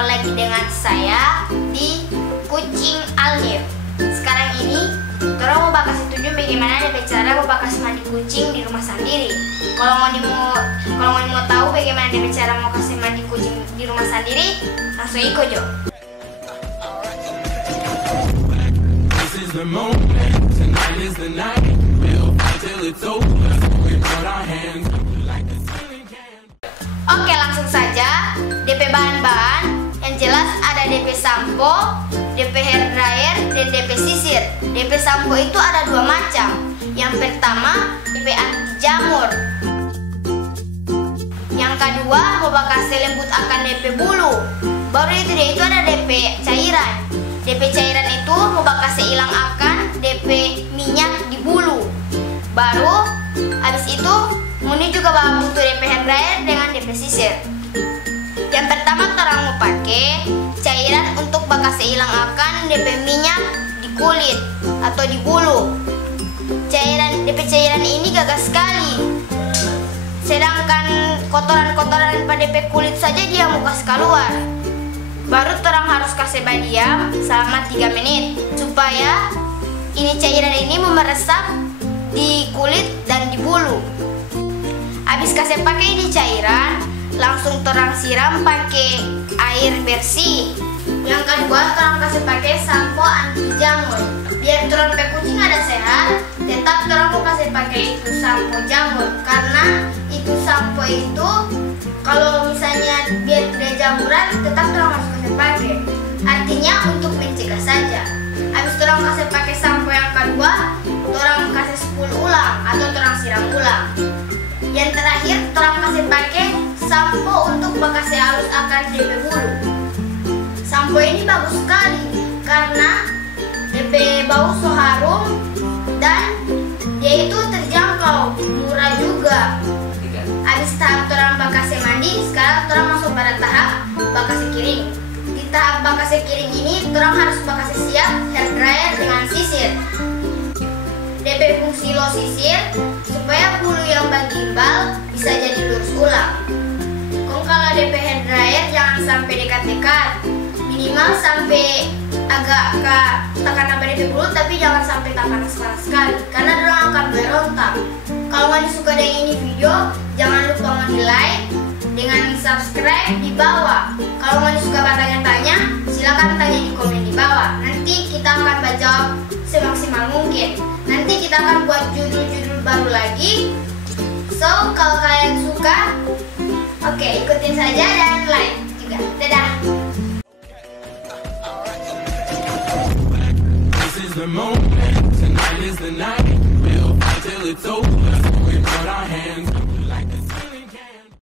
Ketemu lagi dengan saya di Kucing Alif. Sekarang ini orang mau bakal tunjuk bagaimana ada cara mau bakal mandi kucing di rumah sendiri. Kalau mau tahu bagaimana ada cara mau kasih mandi kucing di rumah sendiri, langsung ikut Jo. Oke, langsung saja. DP bahan-bahan yang jelas ada DP sampo, DP hair dryer, dan DP sisir. DP sampo itu ada dua macam. Yang pertama DP anti jamur. Yang kedua mau bakal lembut akan DP bulu. Baru itu ada DP cairan. DP cairan itu mau bakal hilang akan DP minyak di bulu. Baru habis itu Muni juga bakal butuh DP hair dryer dengan DP sisir. Yang pertama orang mau pakai cairan untuk bakal hilang akan DP minyak di kulit atau di bulu. DP cairan ini gagas sekali. Sedangkan kotoran-kotoran pada DP kulit saja dia mau kasih keluar. Baru orang harus kasih diam selama 3 menit supaya ini cairan ini meresap di kulit dan di bulu. Habis kasih pakai ini cairan, langsung terang siram pakai air bersih. Yang kedua terang kasih pakai sampo anti jamur. Biar terang kucing ada sehat, tetap terang mau kasih pakai itu sampo jamur. Karena itu sampo itu kalau misalnya biar tidak jamuran, tetap terang harus kasih pakai. Artinya untuk mencegah saja. Habis terang kasih pakai sampo yang kedua, terang kasih 10 ulang atau terang siram ulang. Yang terakhir terang kasih pakai sampo untuk bekas halus akan DP bulu. Sampo ini bagus sekali karena DP bau so harum dan dia itu terjangkau, murah juga. Habis tahap terang bekas mandi, sekarang terang masuk pada tahap bekas kering. Di tahap bekas kering ini terang harus bekas siap hair dryer dengan sisir. DP fungsi lo sisir supaya bulu yang gimbal bisa jadi lurus ulang. Kalau DP hair dryer jangan sampai dekat-dekat, minimal sampai agak ke tekan DP bulu, tapi jangan sampai tak panas-panas sekali karena dia akan berontak. Kalau kalian suka dengan ini video, jangan lupa di like dengan subscribe di bawah. Kalau kalian suka bertanya-tanya, silakan tanya di komen di bawah. Nanti kita akan baca semaksimal mungkin. Nanti kita akan buat judul-judul baru lagi. So, kalau kalian suka, oke, ikutin saja dan like juga. Dadah! This is the moment, tonight is the night. We'll fight till it's over.